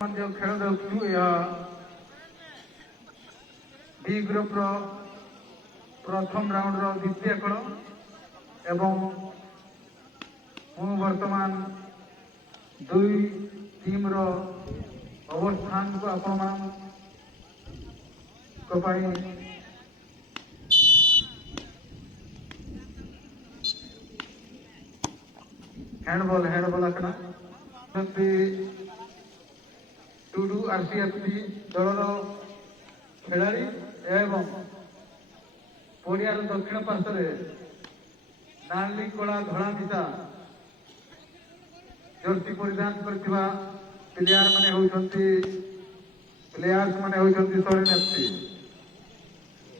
जो खेल देखु या बी ग्रुप रो प्रथम राउंड रो द्वितीय खेल एवं वर्तमान दुई टीम रो अवस्थान को आपण हैंडबॉल आकना टूडू आरसीएफटी दलर खेलाड़ी एवं पड़ियार दक्षिण पार्श्व नाली कला धड़ा मिशा जर्सी परिधान करथिबा प्लेयर्स माने होउछंती सोरेन एफसी।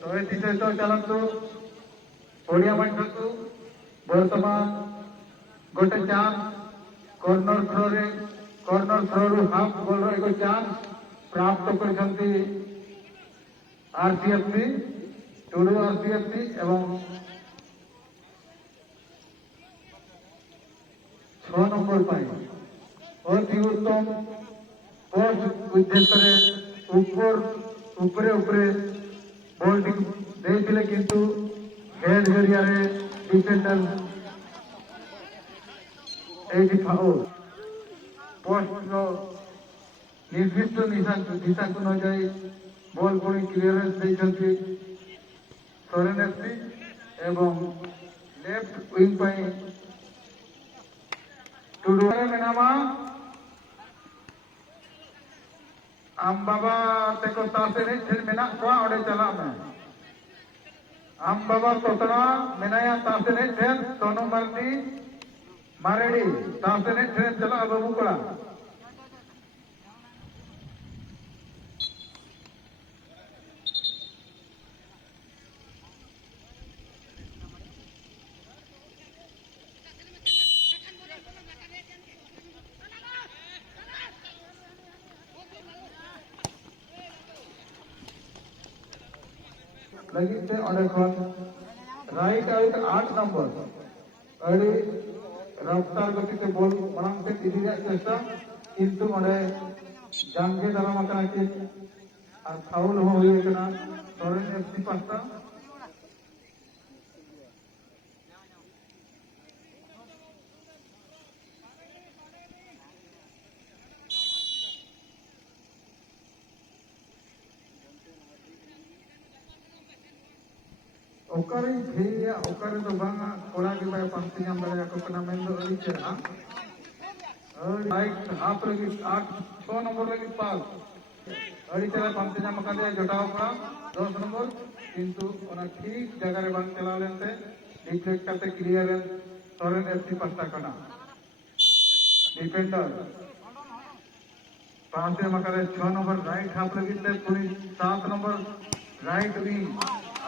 तो एथि सहित चलतु पड़िया मंडलकु वर्तमान गोटे चांस कॉर्नर थ्रो रु हाफ गोल रो एक चांस प्राप्त करछंती आरसीएफसी टूडू आरसीएफसी एवं 6 नंबर पाई अति उत्तम पोस्ट उद्देश्य ऊपर बॉल देते किंतु हेड जरिया डिफेंडर फाउल पोस्ट निर्दिष्ट दिशा को न जाए बॉल पुणी क्लीयरेंस देते सोरेन एफसी एवं लेफ्ट विंग पाई टूडू मेनामा आम बाबा तेको तासे नहीं फिर मेना को ओडे चला मैं आम बाबा तोतरा मेनाया तासे नहीं फिर दोनों मर्दी मारेडी तासे नहीं फिर चला बाबू कोड़ा लगी राइट आउट 8 नंबर अड़ी रफ्तार गति से बॉल मांग से इदी चेष्टा किंतु जांगे दाराम कि फाउल होना सोरेन एफसी पास्ता ओकरे भेया ओकरे तो बांगा कोड़ा के बाय पंक्ति नाम लगा को कना मेन दो अड़ी चला और राइट हाफ लगी 6 नंबर लगी पास अड़ी चला पंक्ति नाम का दे जटाव का 10 नंबर किंतु ओना ठीक जगह रे बांग चला लेते डिफेक्ट करते क्लियरेंस सोरेन एफसी पास्ता कना डिफेंडर पांच मका 6 नंबर राइट हाफ लगी पूरी 7 नंबर राइट विंग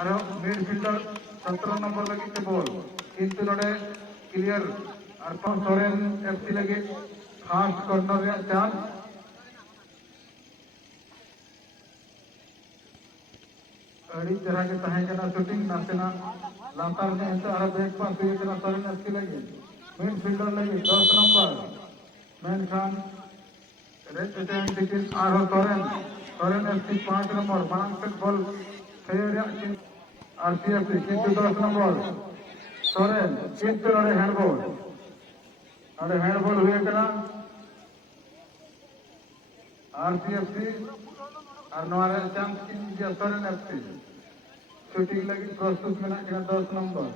और मिडफील्डर 17 नंबर लगी बॉल किंतु नोडे क्लियर और सोरेन एफसी लगे फास्ट कॉर्नर रे चांस अड़ी तरह के तहे जना शूटिंग नासेना लातार ने एंत और बैक पास हुई जना सोरेन एफसी लगे मिडफील्डर लगे 10 नंबर मेनखान रेड अटैक टिकट और सोरेन एफसी 5 नंबर मांग बॉल आरसीएफसी किंतु 10 नंबर सोरेन किंतु हैंडबॉल हुए कना आरसीएफसी और नोरे चांस की सोरेन एफसी शूटिंग लगी प्रस्तुत में 10 नंबर